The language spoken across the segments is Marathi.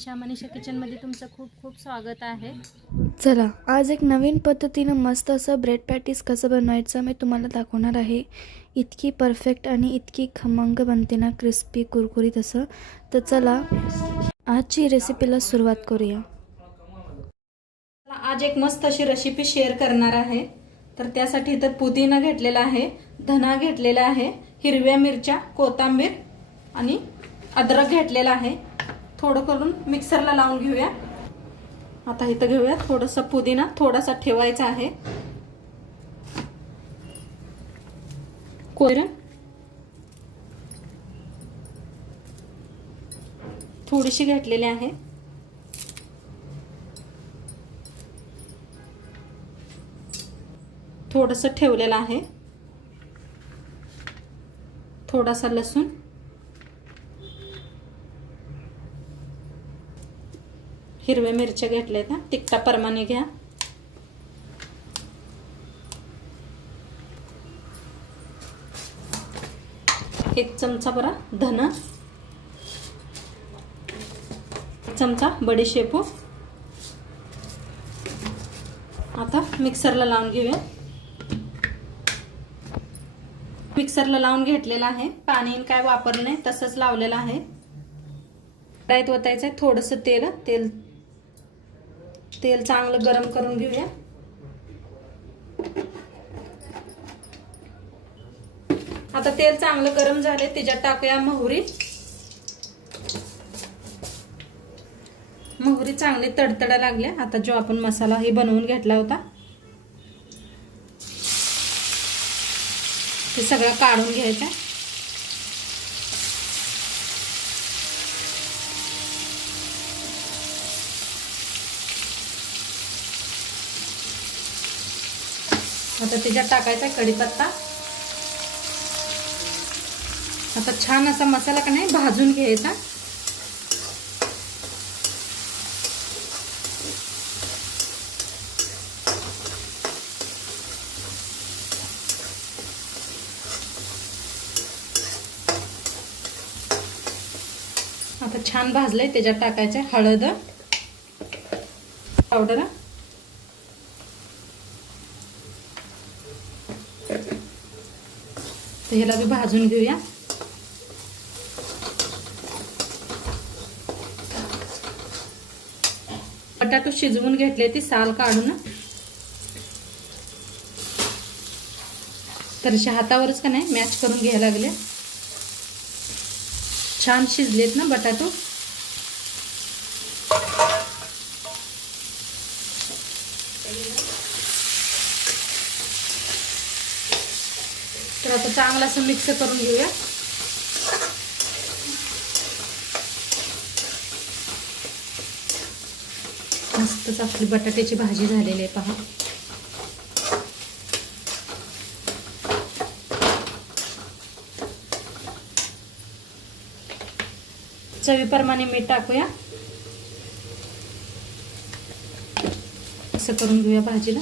मनीषा किचनमध्ये तुमचं खूप खूप स्वागत आहे। चला आज एक नवीन पद्धतीनं मस्त असं ब्रेड पॅटीस कसं बनवायचं मी तुम्हाला दाखवणार आहे। इतकी परफेक्ट आणि इतकी खमंग बनते ना, क्रिस्पी कुरकुरीत असं। तर चला आजची रेसिपीला सुरुवात करूया। आज एक मस्त अशी रेसिपी शेअर करणार आहे। तर त्यासाठी इथं पुदिना घेतलेला आहे, धना घेतलेला आहे, हिरव्या मिरच्या, कोथिंबीर आणि अद्रक घेतलेला आहे। थोडं करून मिक्सरला लावून घेऊया। आता इथं घेऊया थोडंसं पुदिना, थोडासा ठेवायचा आहे। कोथिंबीर थोडीशी घेतलेली आहे। थोडंसं ठेवलेलं आहे। थोडासा लसूण, हिरव्या मिरच्या घेतल्या त्या तिखटाप्रमाणे घ्या। एक चमचा बरा धना, चमचा बडीशेप। आता मिक्सरला लावून घेऊया। मिक्सरला लावून घेतलेला आहे, पाणी काय वापरलं नाही, तसंच लावलेलं आहे। कढईत ओतायचं आहे थोडंसं तेल चांगलं गरम करून घेऊया। आता तेल चांगलं गरम झाले, त्याच्यात टाकूया मोहरी। मोहरी चांगली तडतडा लागल्या। आता जो आपण मसाला हे बनवून घेतला होता ते सगळं काढून घ्यायचं। आता त्याच्यात टाकायचा कढीपत्ता। आता छान असा मसाला का नाही भाजून घ्यायचा। आता छान भाजलंय, त्याच्यात टाकायचं हळद पावडर, तर ह्याला बी भाजून घेऊया। बटाटो शिजवून घेतले, ती साल काढून तरशा हातावरच का नाही मॅच करून घ्यायला लागले। छान शिजलेत ना बटाटो। तर आता चांगलं असं मिक्स करून घेऊया। मस्तच आपली बटाट्याची भाजी झालेली आहे पहा। चवीप्रमाणे मीठ टाकूया। असं करून घेऊया भाजीला।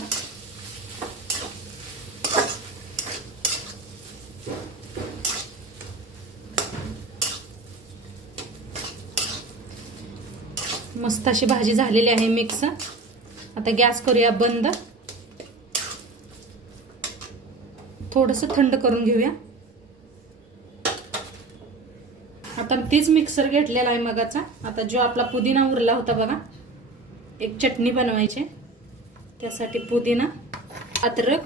मस्त अशी भाजी झालेली आहे मिक्स। आता गॅस करूया बंद, थोडंसं थंड करून घेऊया। आता तीच मिक्सर घेतलेला आहे मगाचा। आता जो आपला पुदिना उरला होता बघा, एक चटणी बनवायची, त्यासाठी पुदिना, अद्रक,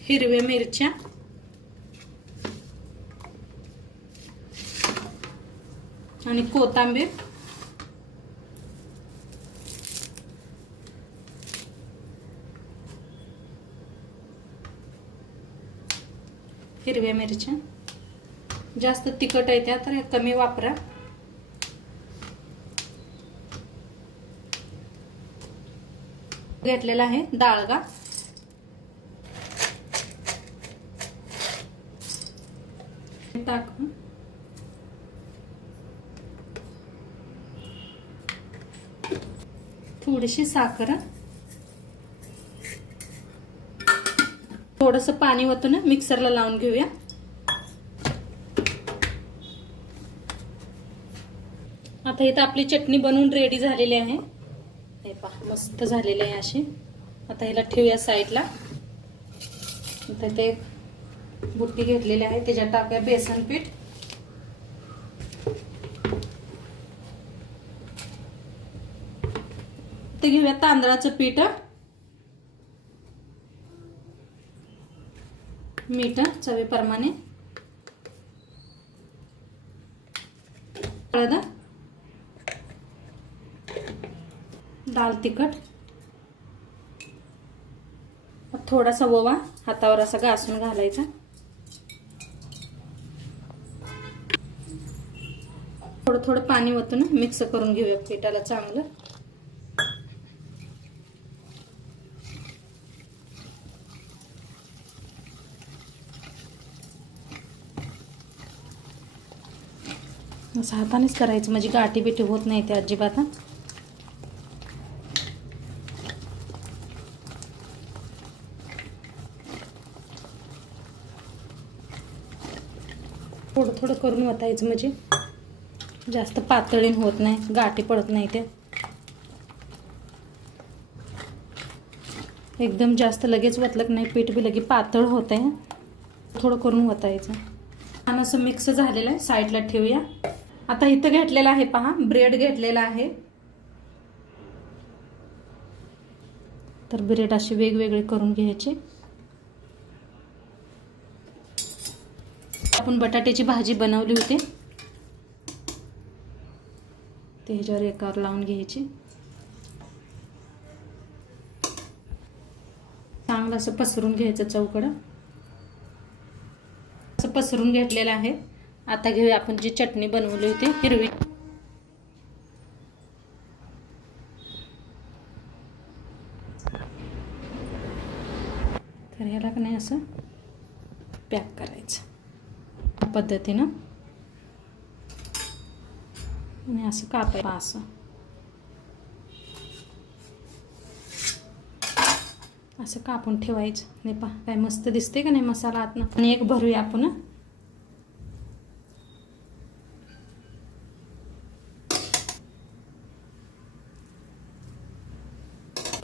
हिरव्या मिरच्या आणि कोथिंबीर, हिरव्या मिरच्या जास्त तिखट आहे त्या, तर कमी वापरा। घेतलेला आहे डाळगा, टाकून थोडीशी साखर, थोडंसं पाणी ओतून मिक्सरला लावून घेऊया। आता इथं आपली चटणी बनवून रेडी झालेली आहे. हे पहा मस्त झालेली आहे अशी. आता ह्याला ठेवूया साईडला. इथं ते बुट्टी घेतलेली आहे, त्याच्यात टाकूया बेसन पीठ. ते घेऊया तांदळाचं पीठ, मीठ चवीप्रमाणे, हळद, लाल तिखट, थोडासा ओवा हातावर असा घासून घालायचा. थोडं थोडं पाणी ओतून मिक्स करून घेऊया पिठाला चांगलं. असं हातानेच करायचं म्हणजे गाठी बिठी होत नाही ते अजिबात. थोडं थोडं करून वतायचं म्हणजे जास्त पातळीन होत नाही, गाठी पडत नाही ते. एकदम जास्त लगेच वतलं की नाही पीठ बी लगे पातळ होत आहे. थोडं करून वतायचं. छान असं मिक्स झालेलं आहे, साईडला ठेवूया. आता इथं घेतलेला आहे पहा, ब्रेड घेतलेला आहे. तर ब्रेड असे वेगवेगळे करून घ्यायचे. आपण बटाट्याची भाजी बनवली होती, ते ह्याच्यावर एकावर लावून घ्यायची. चांगलं असं पसरून घ्यायचं चौकडं. असं पसरून घेतलेलं आहे. आता घेऊया आपण जी चटणी बनवली होती हिरवी. तर ह्याला का नाही असं पॅक करायचं पद्धतीनं आणि असं कापायचं. असं कापून ठेवायचं. नाही पहा काय मस्त दिसते का नाही मसाला आतनं. आणि एक भरूया आपण.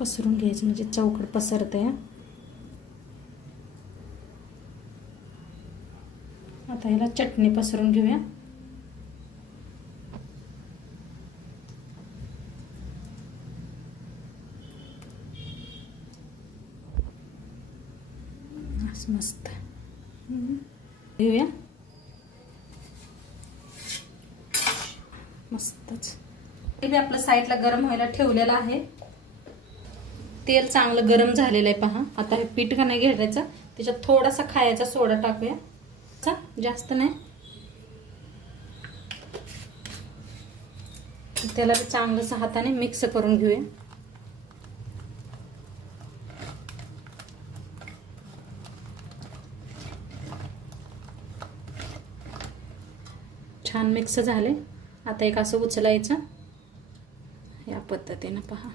पसरून घ्यायचं म्हणजे चौकड पसरते. आता ह्याला चटणी पसरून घेऊया. मस्त घेऊया. मस्तच. इथे आपलं साईडला गरम व्हायला ठेवलेलं आहे. तेल चांगलं गरम झालेलं आहे पहा. आता हे पीठ का नाही घ्यायचं, त्याच्यात थोडासा खायचा सोडा टाकूया, जास्त नाही. त्याला चांगलंच हाताने मिक्स करून घेऊया. छान मिक्स झाले. आता एक असं उचलायचं या पद्धतीनं पहा.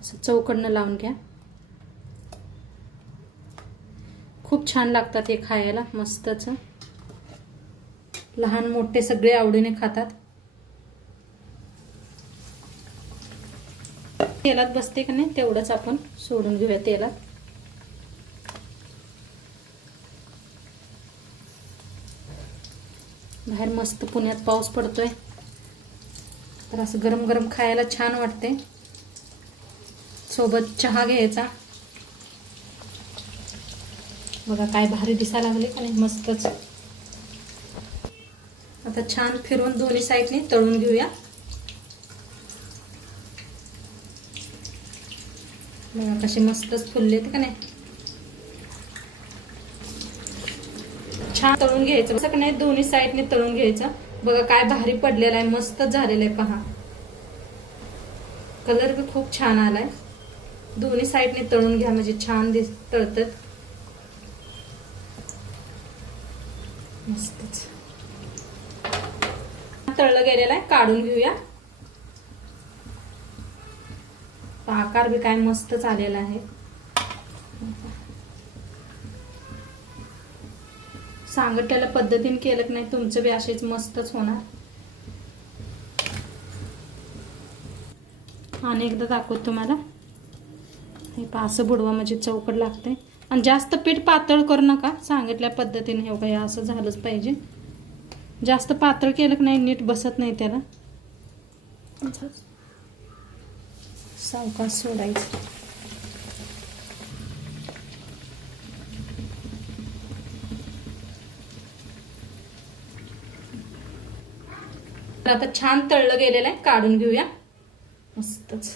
असं चौकडनं लावून घ्या. खूप छान लागतात हे खायला, मस्तच. लहान मोठे सगळे आवडीने खातात. तेलात बसते का नाही तेवढंच आपण सोडून घेऊया तेलात. बाहेर मस्त पुण्यात पाऊस पडतोय, तर असं गरम गरम खायला छान वाटते. सोबत चहा घ्यायचा. बघा काय भारी दिसायला लागले का नाही, मस्तच. आता छान फिरवून दोन्ही साईडने तळून घेऊया. बघा कसे मस्तच फुललेत का नाही. छान तळून घ्यायचं असं का नाही, दोन्ही साईडने तळून घ्यायचं. बघा काय भारी पडलेला आहे, मस्त झालेला आहे पहा. कलर बी खूप छान आलाय. दोन्ही साईडने तळून घ्या म्हणजे छान तळतात. मस्तच तळलं गेलेलं आहे, काढून घेऊया. आकार बी काय मस्तच आलेला आहे. सांगितलेल्या पद्धतीने केलं की नाही तुमचं बी असेच मस्तच होणार. आणि एकदा दाखवतो तुम्हाला. हे पहा असं बुडवा म्हणजे चौकट लागते. आणि जास्त पीठ पातळ करू नका, सांगितल्या पद्धतीने. हे बघा असं झालंच पाहिजे. जास्त पातळ केलं की नाही नीट बसत नाही त्याला. सावकाश सोडायचं. आता छान तळलं गेलेलं आहे, काढून घेऊया. मस्तच.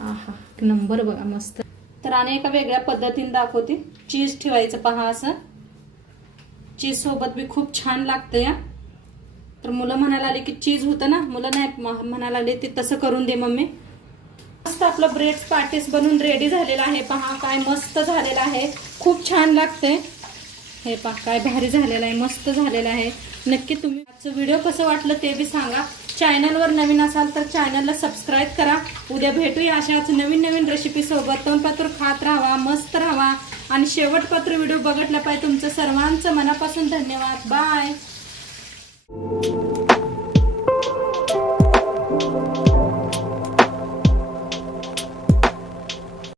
आहा नंबर बघा मस्त. तर आणि एका वेगळ्या पद्धतीने दाखवते. चीज ठेवायचं पहा असं. चीज सोबत बी खूप छान लागतं या. तर मुलं म्हणायला आली की चीज होतं ना, मुलं नाही म्हणायला आले ते तसं करून दे मम्मी. मस्त आपलं ब्रेड पॅटीस बनून रेडी झालेलं आहे. पहा काय मस्त झालेलं आहे, खूप छान लागतंय. हे पहा काय भारी झालेलं आहे, मस्त झालेलं आहे. नक्की तुम्ही आजचं व्हिडिओ कसं वाटलं ते बी सांगा. चॅनलवर नवीन असाल तर चॅनलला सबस्क्राईब करा. उद्या भेटूया अशाच नवीन नवीन रेसिपी सोबत. तोंडपात्र खात राहा, मस्त राहा आणि शेवटपात्र व्हिडिओ बघितला पाहिजे. तुमचं सर्वांचं मनापासून धन्यवाद. बाय.